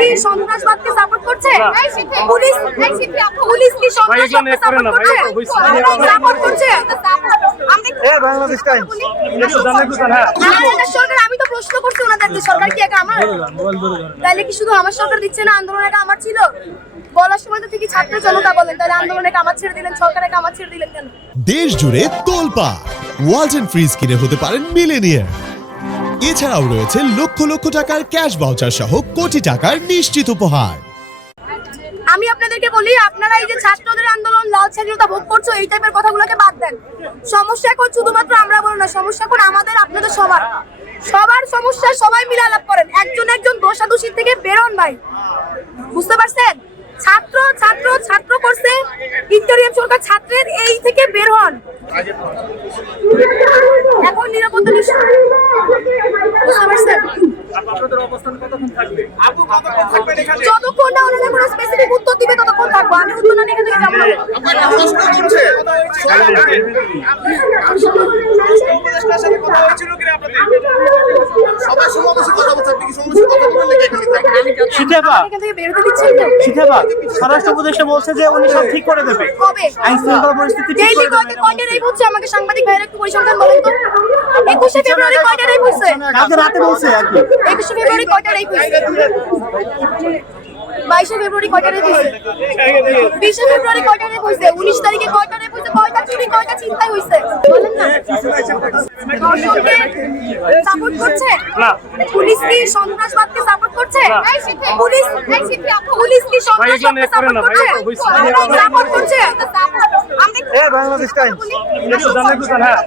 কি সন্ত্রাসবাদকে সাপোর্ট করছে? পুলিশ পুলিশ কি সন্ত্রাসবাদকে সাপোর্ট করছে? সাপোর্ট করছে? আমি এ বাংলাদেশ টাইমস বাংলাদেশ সরকার আমি তো প্রশ্ন করছি ওনাদেরকে সরকার কি একা আমার? তাহলে কি শুধু আমার সরকার দিচ্ছে না? আন্দোলন একা আমার ছিল। বলার সময় তো ঠিকই ছাত্র জনতা বলেন। তাহলে আন্দোলন আমার ছেড়ে দিলেন সরকার ছেড়ে দিলেন কেন? দেশ জুড়ে তোলপা ওয়ালটন ফ্রিজ কিনে হতে পারেন মিলেনিয়ার এছাড়াও রয়েছে লক্ষ লক্ষ টাকার ক্যাশ বাউচার সহ কোটি টাকার নিশ্চিত উপহার। আমি আপনাদেরকে বলি, আপনারা এই যে ছাত্রদের আন্দোলন, লাল স্বাধীনতা ভোগ করছ, এই টাইপের কথাগুলোকে বাদ দেন। সমস্যা এখন শুধুমাত্র আমরা বলো না, সমস্যা এখন আমাদের, আপনাদের সবার। সবার সমস্যা সবাই মিলে আলাপ করেন। একজন একজন দোষাদোষী থেকে বেরোন ভাই। বুঝতে পারছেন? ছাত্র ছাত্র ছাত্র করছে ভিক্টোরিয়ান সরকার ছাত্রের এই থেকে বের হন। নিরাপত্তা নিশ্চিত বুঝতে পারছেন যতক্ষণ না ওনারা কোনো স্পেসিফিক উত্তর দিবে ততক্ষণ থাকব আমি উত্তর না নিয়ে যাব না। শিখেবা এখান থেকে বেরোতে দিচ্ছেন তো? শিখেবা স্বরাষ্ট্র উপদেষ্টা বলছে যে উনি সব ঠিক করে দেবে। আইন শৃঙ্খলা পরিস্থিতি ঠিক করে দেবে। কয়টা রেপ হচ্ছে আমাকে সাংবাদিক একটু পরিসংখ্যান বলেন তো। ফেব্রুয়ারি কয়টা রেপ হচ্ছে। কালকে রাতে বলছে আর কি। একুশে ফেব্রুয়ারি কয়টা রেপ হচ্ছে। বাইশে ফেব্রুয়ারি কয়টা রেপ হয়েছে বিশে ফেব্রুয়ারি কয়টা রেপ হয়েছে উনিশ তারিখে কয়টা রেপ হয়েছে কয়টা চুরি কয়টা চিন্তাই হয়েছে বলেন না। ধর্ষণকে সাপোর্ট করছে? পুলিশ কি সন্ত্রাসবাদকে সাপোর্ট করছে? পুলিশ পুলিশ কি সন্ত্রাসবাদকে সাপোর্ট করছে? সাপোর্ট করছে? এ বাংলাদেশ টাইমস। হ্যাঁ